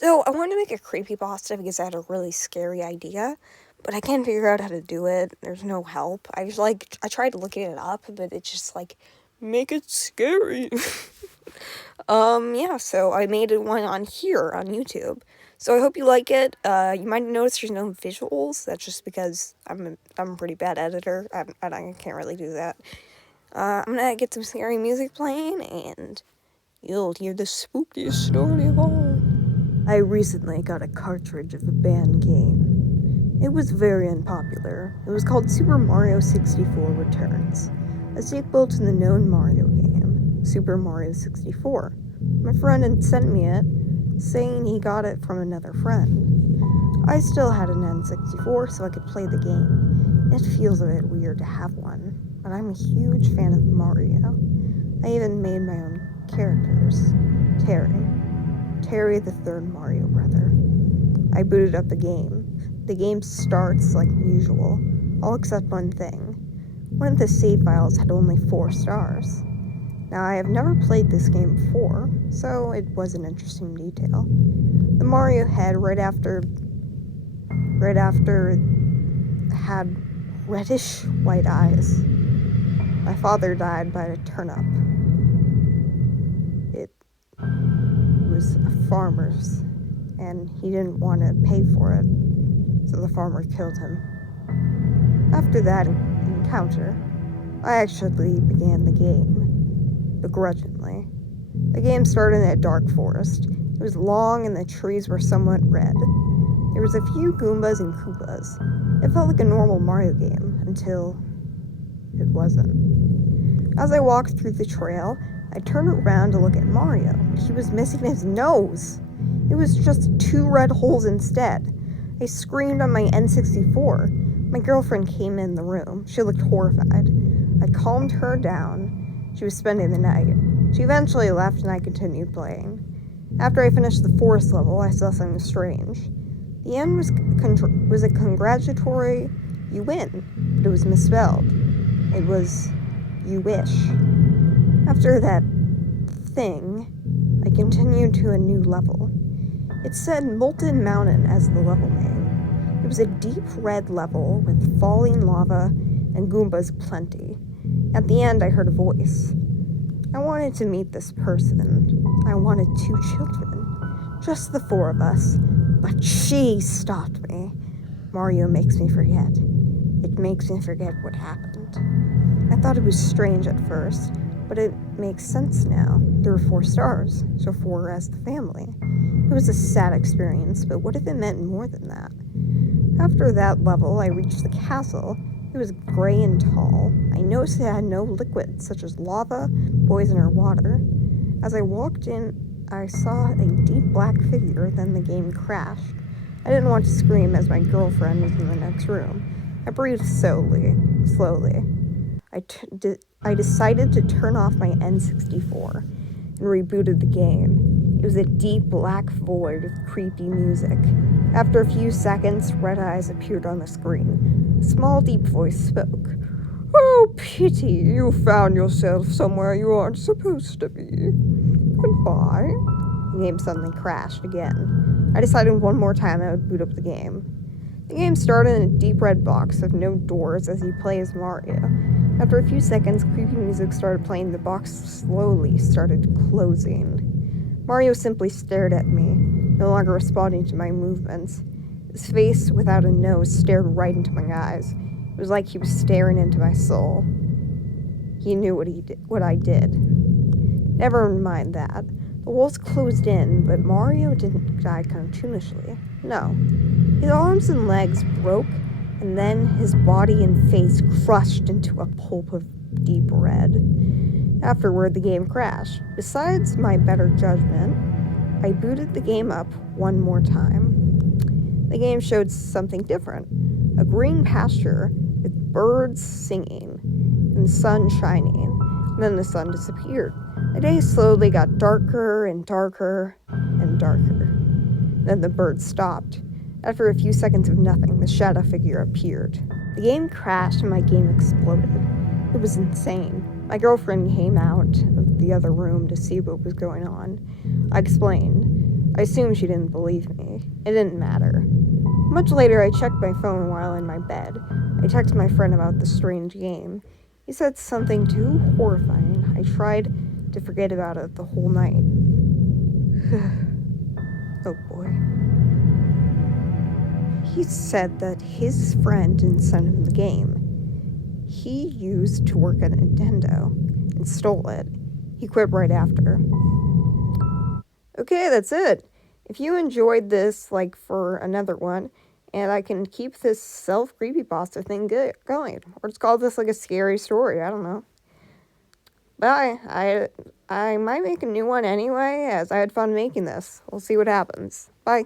So I wanted to make a creepypasta because I had a really scary idea, but I can't figure out how to do it. There's no help. I tried looking it up, but it's just like make it scary. Yeah, so I made one on here on YouTube. So I hope you like it. You might notice there's no visuals. That's just because I'm a pretty bad editor. I can't really do that. I'm gonna get some scary music playing, and you'll hear the spookiest story of all. I recently got a cartridge of a banned game. It was very unpopular. It was called Super Mario 64 Returns, a sequel to the known Mario game, Super Mario 64. My friend had sent me it, saying he got it from another friend. I still had an N64 so I could play the game. It feels a bit weird to have one, but I'm a huge fan of Mario. I even made my own characters. Terry the third Mario brother. I booted up the game. The game starts like usual, all except one thing. One of the save files had only 4 stars. Now, I have never played this game before, so it was an interesting detail. The Mario head right after had reddish white eyes. My father died by a turnip. It was a farmer's, and he didn't want to pay for it, so the farmer killed him. After that encounter, I actually began the game, begrudgingly. The game started in a dark forest. It was long and the trees were somewhat red. There was a few Goombas and Koopas. It felt like a normal Mario game, until it wasn't. As I walked through the trail, I turned around to look at Mario. He was missing his nose. It was just 2 red holes instead. I screamed on my N64. My girlfriend came in the room. She looked horrified. I calmed her down. She was spending the night. She eventually left and I continued playing. After I finished the forest level, I saw something strange. The end was a congratulatory "you win," but it was misspelled. It was "you wish." After that thing, I continued to a new level. It said Molten Mountain as the level name. It was a deep red level with falling lava and Goombas plenty. At the end, I heard a voice. I wanted to meet this person. I wanted 2 children. Just the 4 of us. But she stopped me. Mario makes me forget. It makes me forget what happened. I thought it was strange at first, but it makes sense now. There were 4 stars, so 4 as the family. It was a sad experience, but what if it meant more than that? After that level, I reached the castle. It was gray and tall. I noticed it had no liquid, such as lava, poison, or water. As I walked in, I saw a deep black figure, then the game crashed. I didn't want to scream as my girlfriend was in the next room. I breathed slowly. I decided to turn off my N64 and rebooted the game. It was a deep black void with creepy music. After a few seconds, red eyes appeared on the screen. A small, deep voice spoke. "Oh, pity, you found yourself somewhere you aren't supposed to be. Goodbye." The game suddenly crashed again. I decided one more time I would boot up the game. The game started in a deep red box with no doors as you play as Mario. After a few seconds, creepy music started playing. The box slowly started closing. Mario simply stared at me, no longer responding to my movements. His face, without a nose, stared right into my eyes. It was like he was staring into my soul. He knew what I did. Never mind that. The walls closed in, but Mario didn't die cartoonishly. No. His arms and legs broke, and then his body and face crushed into a pulp of deep red. Afterward, the game crashed. Besides my better judgment, I booted the game up one more time. The game showed something different. A green pasture with birds singing and the sun shining, and then the sun disappeared. The day slowly got darker and darker and darker. Then the birds stopped. After a few seconds of nothing, the shadow figure appeared. The game crashed and my game exploded. It was insane. My girlfriend came out of the other room to see what was going on. I explained. I assumed she didn't believe me. It didn't matter. Much later, I checked my phone while in my bed. I texted my friend about the strange game. He said something too horrifying. I tried to forget about it the whole night. Oh boy. He said that his friend didn't send him the game. He used to work at Nintendo and stole it. He quit right after. Okay, that's it. If you enjoyed this, like for another one, and I can keep this self creepypasta thing going, or just call this like a scary story. I don't know. But I might make a new one anyway, as I had fun making this. We'll see what happens. Bye.